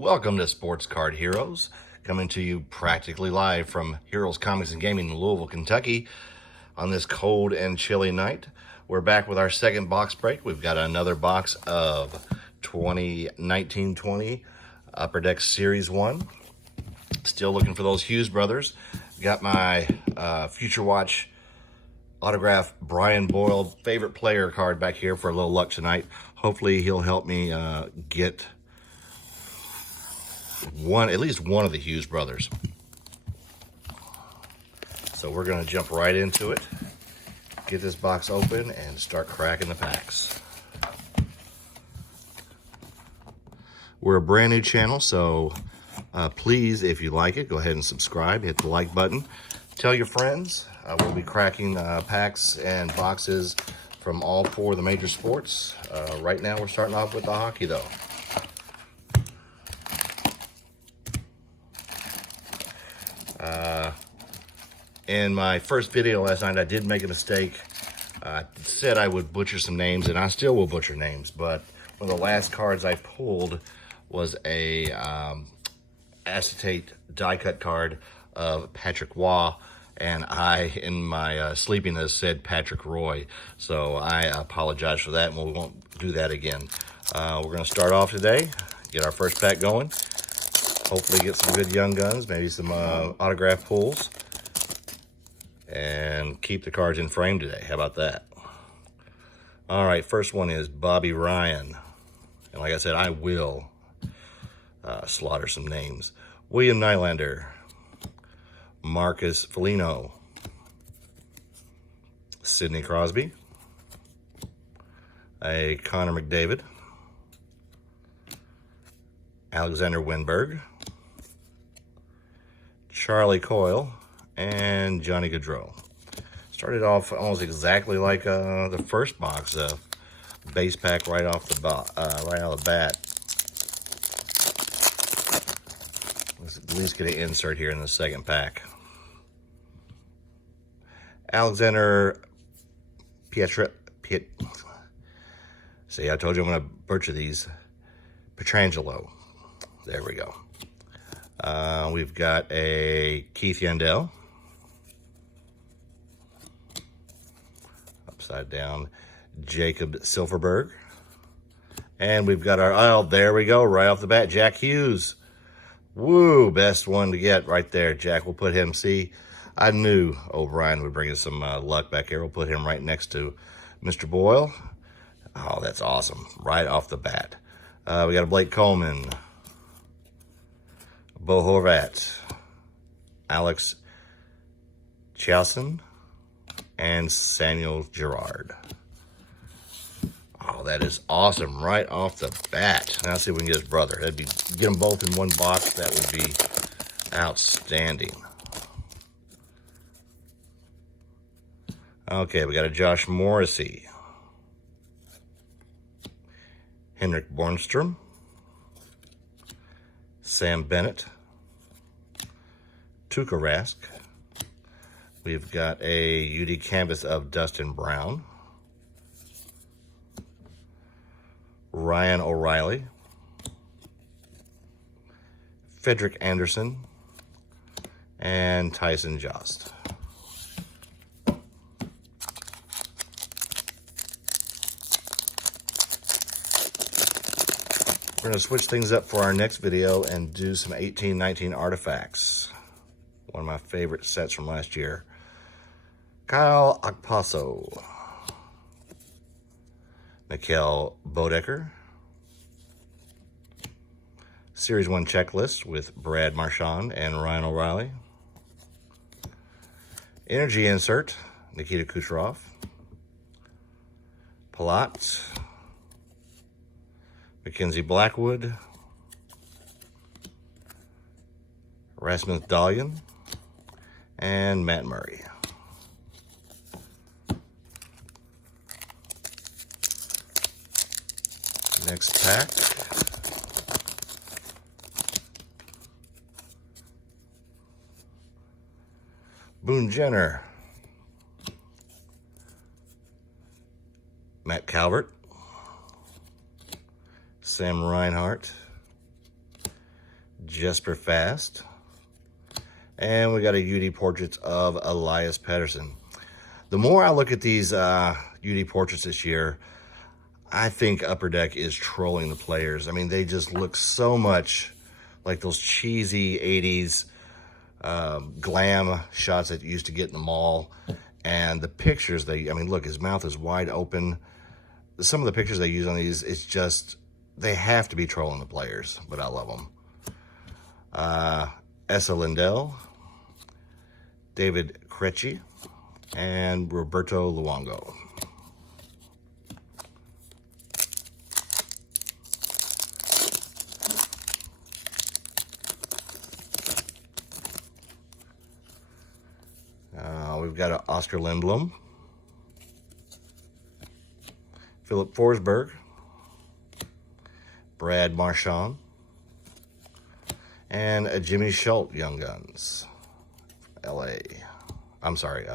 Welcome to Sports Card Heroes, coming to you practically live from Heroes Comics and Gaming in Louisville, Kentucky on this cold and chilly night. We're back with our second box break. We've got another box of 2019-20 Upper Deck Series 1. Still looking for those Hughes brothers. Got my Future Watch autograph Brian Boyle favorite player card back here for a little luck tonight. Hopefully he'll help me get at least one of the Hughes brothers. So we're going to jump right into it, get this box open, and start cracking the packs. We're a brand new channel, so please, if you like it, go ahead and subscribe, hit the like button, tell your friends. We'll be cracking packs and boxes from all four of the major sports. Right now we're starting off with the hockey though. In my first video last night, I did make a mistake. I said I would butcher some names, and I still will butcher names, but one of the last cards I pulled was a acetate die cut card of Patrick Waugh, and I, in my sleepiness, said Patrick Roy. So I apologize for that, and we won't do that again. We're going to start off today, get our first pack going. Hopefully get some good young guns, maybe some autograph pulls, and keep the cards in frame today. How about that? All right, first one is Bobby Ryan. And like I said, I will slaughter some names. William Nylander, Marcus Foligno, Sidney Crosby, a Connor McDavid, Alexander Winberg, Charlie Coyle, and Johnny Gaudreau. Started off almost exactly like the first box, base pack right off the bat. Let's at least get an insert here in the second pack. Alexander See, I told you I'm going to butcher these. Pietrangelo. There we go. We've got a Keith Yandel. Upside down, Jacob Silfverberg. And we've got our, there we go, right off the bat, Jack Hughes. Woo, best one to get right there. Jack, we'll put him, see, I knew O'Brien would bring us some luck back here. We'll put him right next to Mr. Boyle. Oh, that's awesome, right off the bat. We got a Blake Coleman, Bo Horvat, Alex Chiasson, and Samuel Girard. Oh, that is awesome right off the bat. Now let's see if we can get his brother. Get them both in one box. That would be outstanding. Okay, we got a Josh Morrissey, Henrik Bornstrom, Sam Bennett, Tuukka Rask. We've got a UD canvas of Dustin Brown, Ryan O'Reilly, Frederik Andersen, and Tyson Jost. We're going to switch things up for our next video and do some 18-19 artifacts. One of my favorite sets from last year. Kyle Okposo, Mikhail Bodecker, Series 1 checklist with Brad Marchand and Ryan O'Reilly, energy insert, Nikita Kucherov, Palat, Mackenzie Blackwood, Rasmus Dahlin, and Matt Murray. Next pack. Boone Jenner, Matt Calvert, Sam Reinhart, Jesper Fast. And we got a UD Portraits of Elias Pettersson. The more I look at these UD Portraits this year, I think Upper Deck is trolling the players. I mean, they just look so much like those cheesy 80s glam shots that you used to get in the mall. And the pictures, I mean, look, his mouth is wide open. Some of the pictures they use on these, it's just, they have to be trolling the players, but I love them. Esa Lindell, David Krejci, and Roberto Luongo. We've got an Oscar Lindblom, Philip Forsberg, Brad Marchand, and a Jimmy Schultz Young Guns, LA. I'm sorry,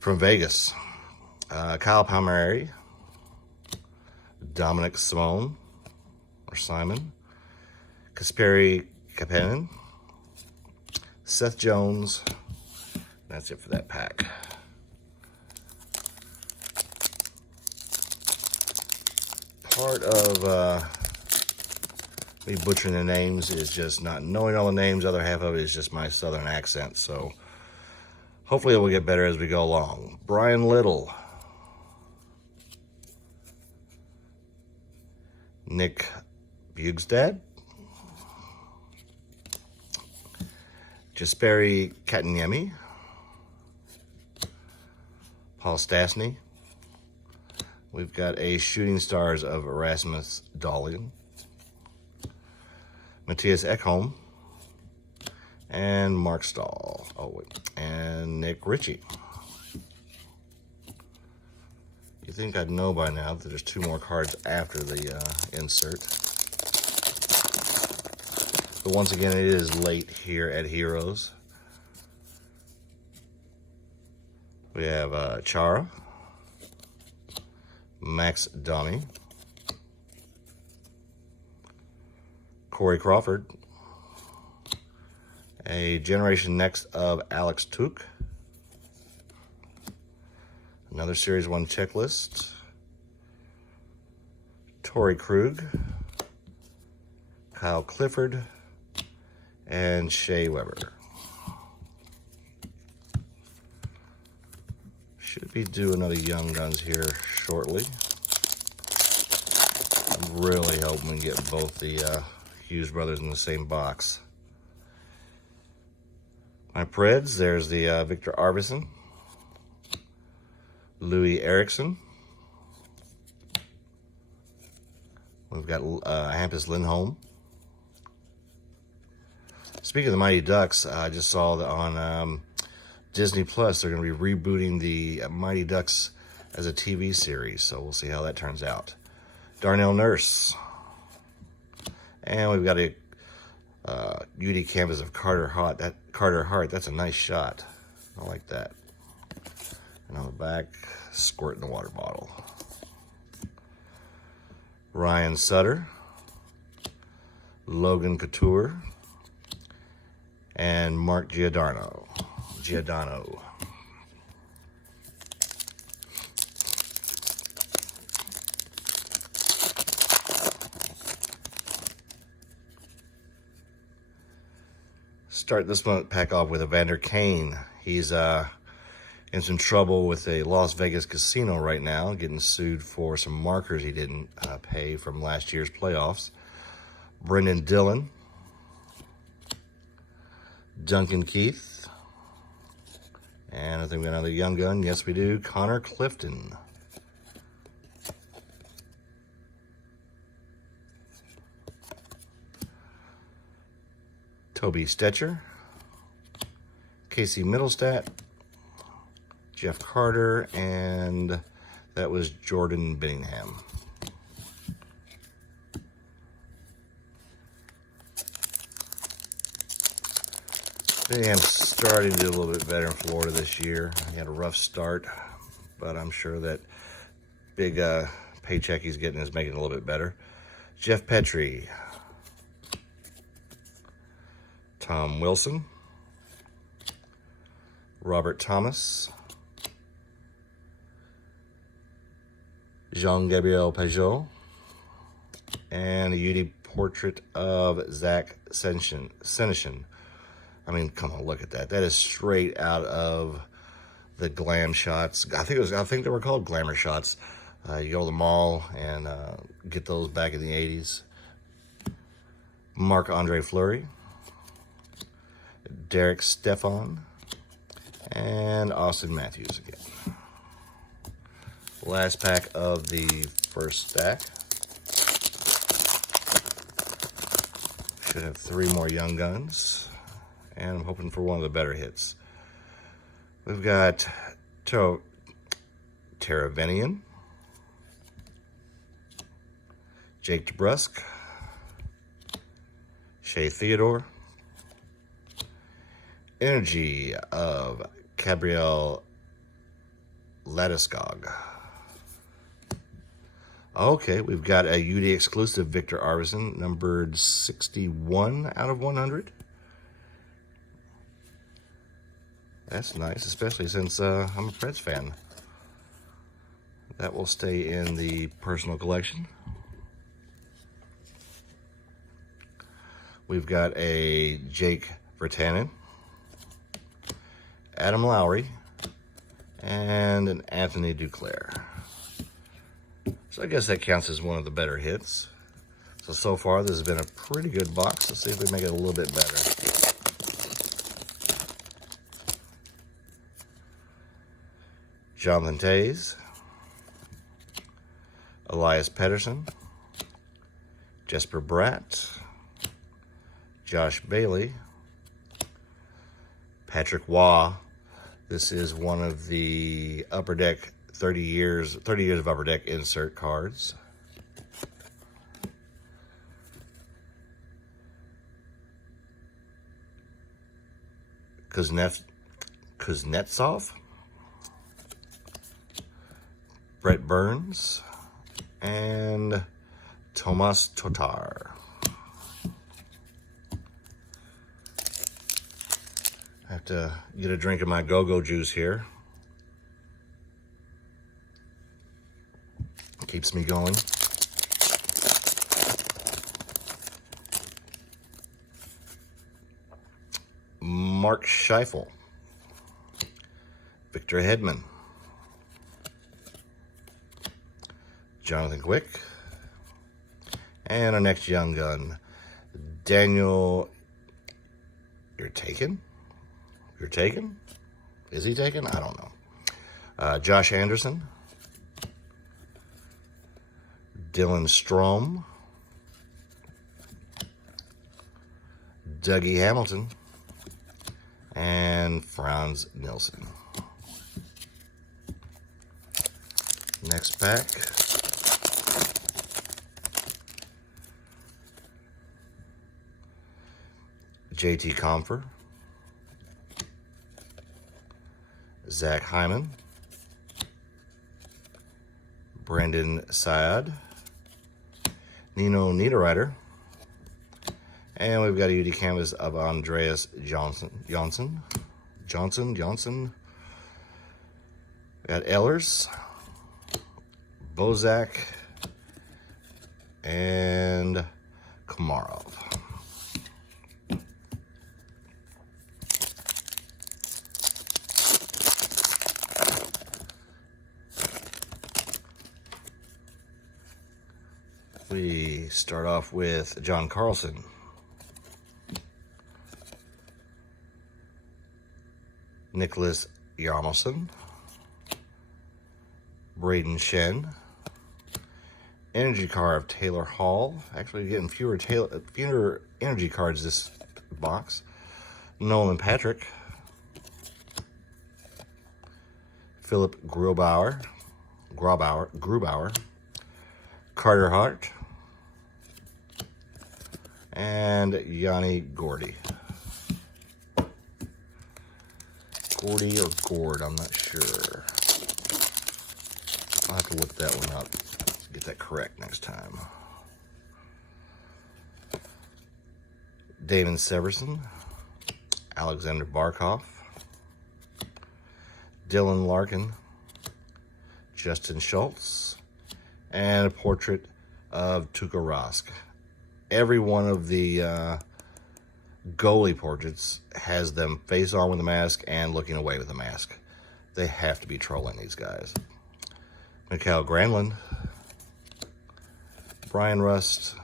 from Vegas. Kyle Palmieri, Dominic Simone, or Simon, Kasperi Kapanen, Seth Jones. That's it for that pack. Part of me butchering the names is just not knowing all the names. The other half of it is just my southern accent. So hopefully it will get better as we go along. Brian Little, Nick Bjugstad, Jesperi Kataniemi, Paul Stastny. We've got a Shooting Stars of Erasmus Dahlin, Matthias Ekholm, and Mark Stahl. Oh, wait, and Nick Ritchie. You think I'd know by now that there's two more cards after the insert. But once again, it is late here at Heroes. We have Chara, Max Domi, Corey Crawford, a Generation Next of Alex Tuch, another Series 1 checklist, Torrey Krug, Kyle Clifford, and Shea Weber. Should be due another Young Guns here shortly. I'm really hoping we get both the Hughes brothers in the same box. My Preds, there's the Victor Arvidsson, Louis Eriksson. We've got Hampus Lindholm. Speaking of the Mighty Ducks, I just saw that on Disney Plus, they're going to be rebooting the Mighty Ducks as a TV series, so we'll see how that turns out. Darnell Nurse. And we've got a UD canvas of Carter Hart. That's a nice shot. I like that. And on the back, squirt in the water bottle. Ryan Sutter, Logan Couture, and Mark Giordano. Start this one pack off with Evander Kane. He's in some trouble with a Las Vegas casino right now, getting sued for some markers he didn't pay from last year's playoffs. Brendan Dillon, Duncan Keith, and I think we got another Young Gun. Yes, we do. Connor Clifton. Toby Stetcher, Casey Middlestat, Jeff Carter, and that was Jordan Binningham. Bingham's starting to do a little bit better in Florida this year. He had a rough start, but I'm sure that big paycheck he's getting is making it a little bit better. Jeff Petrie, Tom Wilson, Robert Thomas, Jean-Gabriel Pajot, and a UD portrait of Zach Senyshyn. I mean, come on, look at that. That is straight out of the glam shots. I think they were called glamour shots. You go to the mall and get those back in the 80s. Marc-Andre Fleury, Derek Stefan, and Austin Matthews again. Last pack of the first stack. Should have 3 more Young Guns, and I'm hoping for one of the better hits. We've got Teravenian, Jake DeBrusk, Shea Theodore, Energy of Gabriel Landeskog. Okay, we've got a UD exclusive Victor Arvidsson, numbered 61 out of 100. That's nice, especially since I'm a Preds fan. That will stay in the personal collection. We've got a Jake Virtanen, Adam Lowry, and an Anthony Duclair. So I guess that counts as one of the better hits. So far this has been a pretty good box. Let's see if we make it a little bit better. Jonathan Toews, Elias Pettersson, Jesper Bratt, Josh Bailey, Patrick Waugh. This is one of the Upper Deck 30 years of Upper Deck insert cards. Kuznetsov, Brett Burns, and Tomas Tatar. I have to get a drink of my go-go juice here. Keeps me going. Mark Scheifele, Victor Hedman, Jonathan Quick, and our next Young Gun, Daniel. You're taken? Is he taken? I don't know. Josh Anderson, Dylan Strome, Dougie Hamilton, and Franz Nielsen. Next pack. JT Compher, Zach Hyman, Brendan Syed, Nino Niederreiter, and we've got a UD canvas of Andreas Johnson. We got Ehlers, Bozak, and Komarov. We start off with John Carlson, Nicholas Yarmelson, Braden Shen, energy card of Taylor Hall. Actually getting fewer energy cards this box. Nolan Patrick, Philip Grubauer, Carter Hart, and Yanni Gordy. Gordy or Gord, I'm not sure. I'll have to look that one up. Get that correct next time. Damon Severson, Alexander Barkov, Dylan Larkin, Justin Schultz, and a portrait of Tuukka Rask. Every one of the goalie portraits has them face on with a mask and looking away with a mask. They have to be trolling these guys. Mikael Granlund, Brian Rust,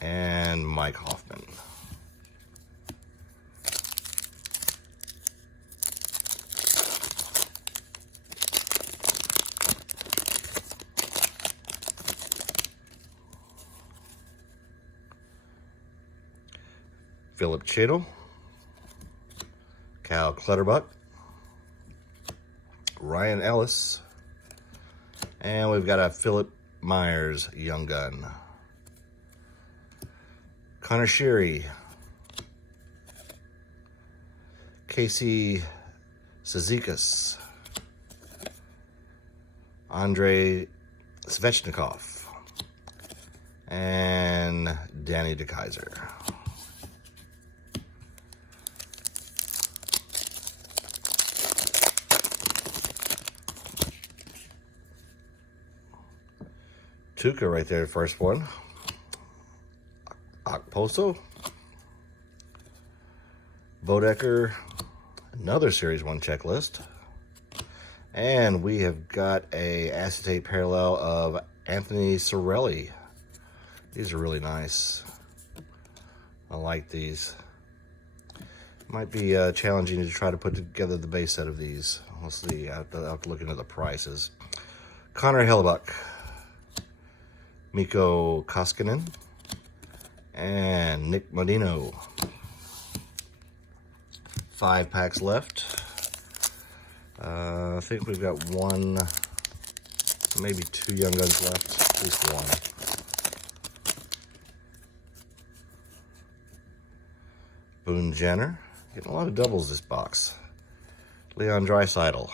and Mike Hoffman. Philip Cheadle, Cal Clutterbuck, Ryan Ellis, and we've got a Philip Myers Young Gun. Connor Sheary, Casey Cizikas, Andrei Svechnikov, and Danny DeKaiser. Tuukka right there, first one. Okposo. Bodecker. Another Series 1 checklist. And we have got a acetate parallel of Anthony Cirelli. These are really nice. I like these. Might be challenging to try to put together the base set of these. We'll see. I have to look into the prices. Connor Hellebuyck. Mikko Koskinen, and Nick Modino. 5 packs left. I think we've got one, maybe 2 Young Guns left, at least one. Boone Jenner, getting a lot of doubles this box. Leon Draisaitl.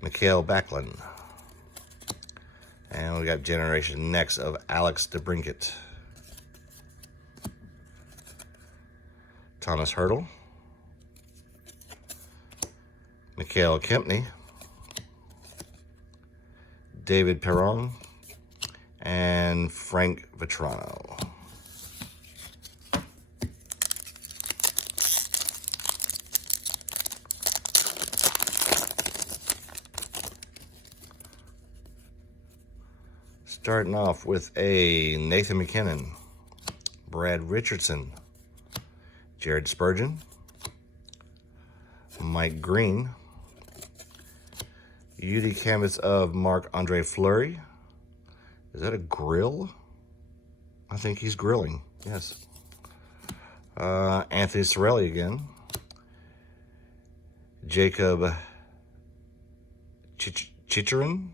Mikael Backlund. And we got Generation Next of Alex DeBrincat. Thomas Hertl. Mikael Kempney. David Perron. And Frank Vetrano. Starting off with a Nathan MacKinnon, Brad Richardson, Jared Spurgeon, Mike Green, UD canvas of Marc-Andre Fleury. Is that a grill? I think he's grilling, yes. Anthony Cirelli again. Jacob Chicherin.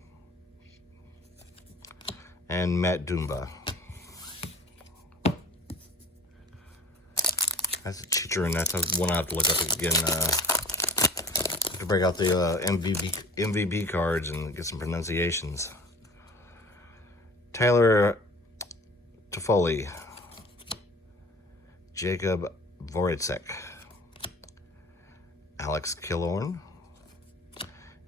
And Matt Dumba. That's a Chicherin. That's one I have to look up again. To break out the MVB cards and get some pronunciations. Tyler Toffoli. Jacob Voracek. Alex Killorn.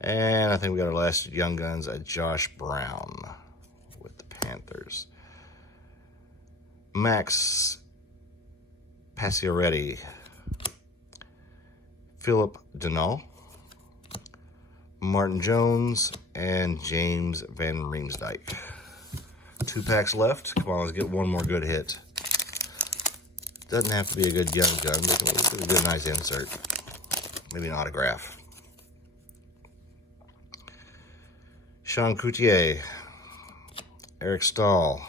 And I think we got our last Young Guns at Josh Brown. Panthers. Max Pacioretty, Philip Deneau, Martin Jones, and James Van Riemsdyk. 2 packs left. Come on, let's get one more good hit. Doesn't have to be a good Young Gun, but it's a good, nice insert. Maybe an autograph. Sean Coutier, Eric Stahl,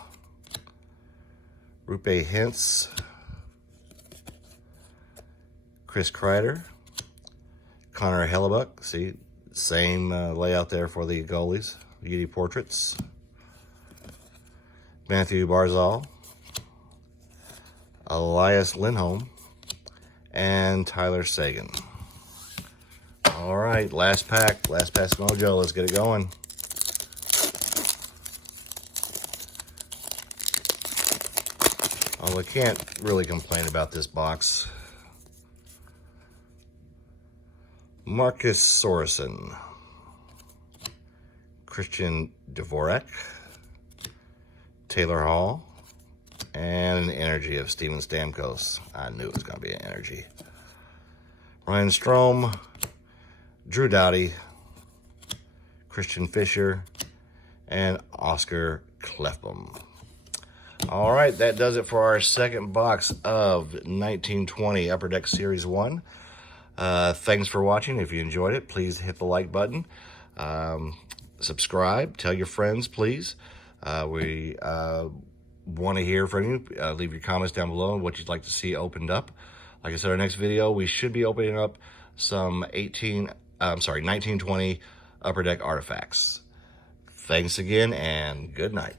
Rupe Hintz, Chris Kreider, Connor Hellebuyck. See, same layout there for the goalies. UD portraits. Matthew Barzal, Elias Lindholm, and Tyler Seguin. All right, last pack, last pass mojo. Let's get it going. Oh, I can't really complain about this box. Marcus Sorensen, Christian Dvorak, Taylor Hall, and an energy of Steven Stamkos. I knew it was going to be an energy. Ryan Strome, Drew Doughty, Christian Fisher, and Oscar Klefbom. All right, that does it for our second box of 1920 Upper Deck Series 1. Thanks for watching. If you enjoyed it, please hit the like button. Subscribe. Tell your friends, please. We want to hear from you. Leave your comments down below on what you'd like to see opened up. Like I said, our next video, we should be opening up some 1920 Upper Deck artifacts. Thanks again, and good night.